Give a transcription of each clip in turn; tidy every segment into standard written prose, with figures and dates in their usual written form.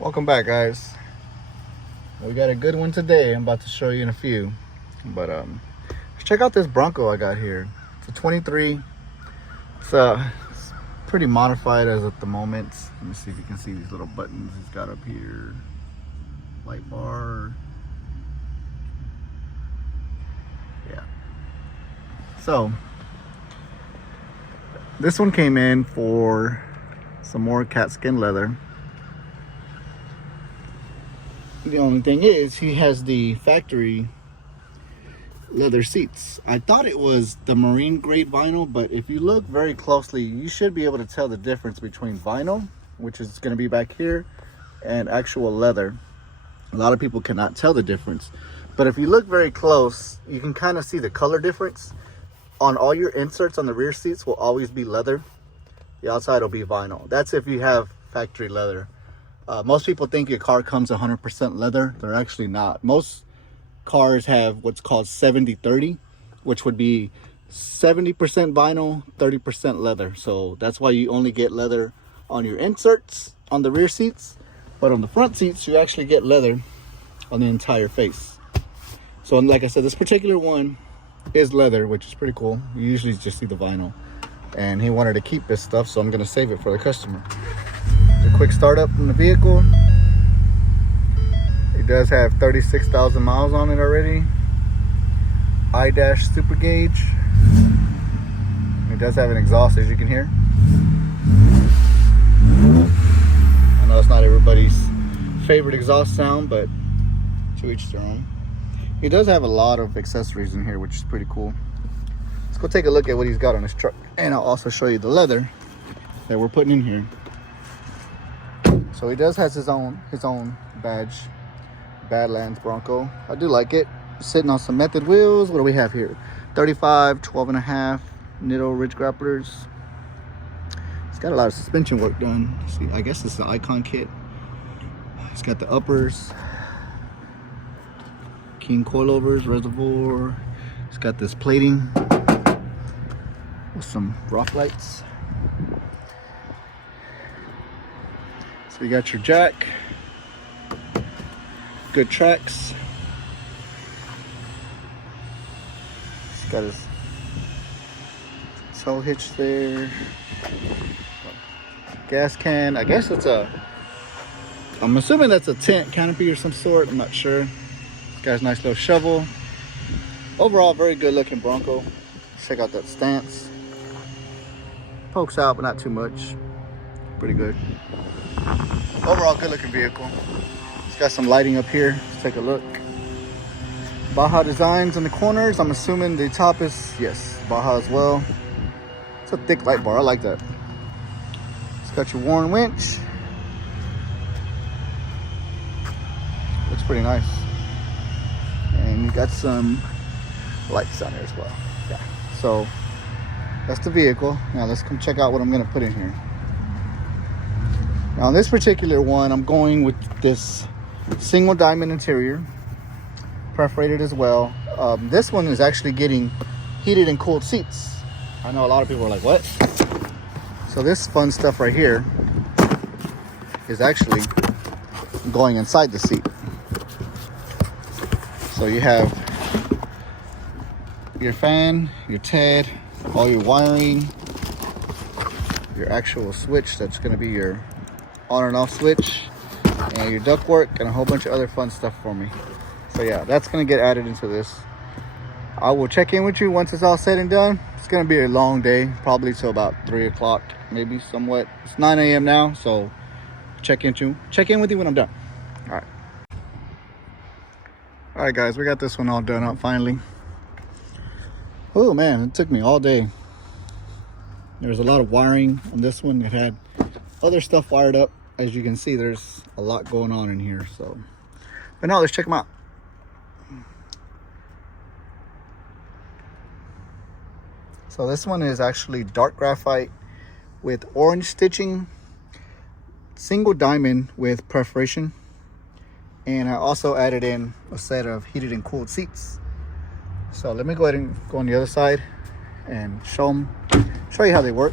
Welcome back, guys. We got a good one today. I'm about to show you in a few, but check out this Bronco I got here. It's a 23. It's pretty modified as at the moment. Let me see if you can see these little buttons he's got up here. Light bar. Yeah. So this one came in for some more Katzkin leather. The only thing is, he has the factory leather seats. I thought it was the marine grade vinyl, but if you look very closely, you should be able to tell the difference between vinyl, which is going to be back here, and actual leather. A lot of people cannot tell the difference, but if you look very close, you can kind of see the color difference. On all your inserts on the rear seats will always be leather. The outside will be vinyl. That's if you have factory leather. Most people think your car comes 100% leather. They're actually not. Most cars have what's called 70-30, which would be 70% vinyl, 30% leather. So that's why you only get leather on your inserts on the rear seats, but on the front seats you actually get leather on the entire face. So like I said, this particular one is leather, which is pretty cool. You usually just see the vinyl, and he wanted to keep this stuff, so I'm going to save it for the customer. A quick startup in the vehicle. It does have 36,000 miles on it already. I-dash super gauge. It does have an exhaust, as you can hear. I know it's not everybody's favorite exhaust sound, but to each their own. He does have a lot of accessories in here, which is pretty cool. Let's go take a look at what he's got on his truck, and I'll also show you the leather that we're putting in here. So he does has his own badge, Badlands Bronco. I do like it. Sitting on some method wheels. What do we have here? 35, 12.5 Nitto ridge grapplers. It's got a lot of suspension work done. See, I guess it's the Icon kit. It's got the uppers, King coilovers, reservoir. It's got this plating with some rock lights. So you got your jack, good tracks. He's got his tow hitch there. Gas can. I guess it's I'm assuming that's a tent canopy or some sort. I'm not sure. This guy's nice little shovel. Overall, very good looking Bronco. Check out that stance. Pokes out, but not too much. Pretty good. Overall, good looking vehicle. It's got some lighting up here. Let's take a look. Baja designs in the corners. I'm assuming the top is, yes, Baja as well. It's a thick light bar. I like that. It's got your Warren winch. Looks pretty nice. And you got some lights on there as well. Yeah. So that's the vehicle. Now let's come check out what I'm going to put in here. Now on this particular one, I'm going with this single diamond interior, perforated as well. This one is actually getting heated and cooled seats. I know a lot of people are like, what? So this fun stuff right here is actually going inside the seat. So you have your fan, your TED, all your wiring, your actual switch that's going to be your on and off switch, and your ductwork, and a whole bunch of other fun stuff for me. So yeah, that's going to get added into this. I will check in with you once it's all said and done. It's going to be a long day, probably till about 3 o'clock, maybe somewhat. It's 9 a.m. now, so check in with you when I'm done. All right guys, we got this one all done up finally. Oh man, it took me all day. There was a lot of wiring on this one. It had other stuff wired up. As you can see, there's a lot going on in here. So, but now let's check them out. So this one is actually dark graphite with orange stitching, single diamond with perforation, and I also added in a set of heated and cooled seats. So let me go ahead and go on the other side and show you how they work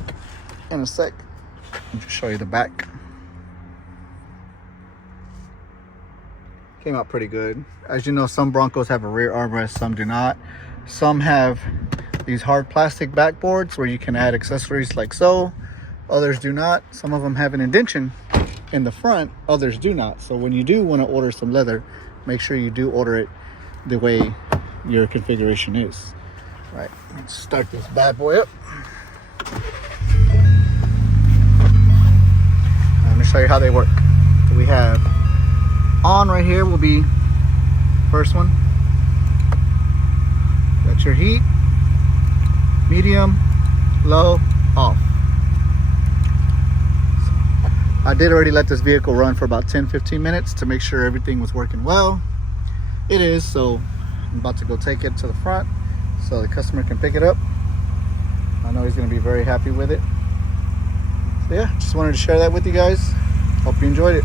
in a sec. I'll just show you the back. Came out pretty good. As you know, some Broncos have a rear armrest, some do not. Some have these hard plastic backboards where you can add accessories like so. Others do not. Some of them have an indentation in the front, others do not. So when you do want to order some leather, make sure you do order it the way your configuration is. All right, let's start this bad boy up. Let me show you how they work. So we have on right here will be first one. That's your heat, medium, low, off. I did already let this vehicle run for about 10-15 minutes to make sure everything was working well. It is, so I'm about to go take it to the front so the customer can pick it up. I know he's going to be very happy with it. So yeah, just wanted to share that with you guys. Hope you enjoyed it.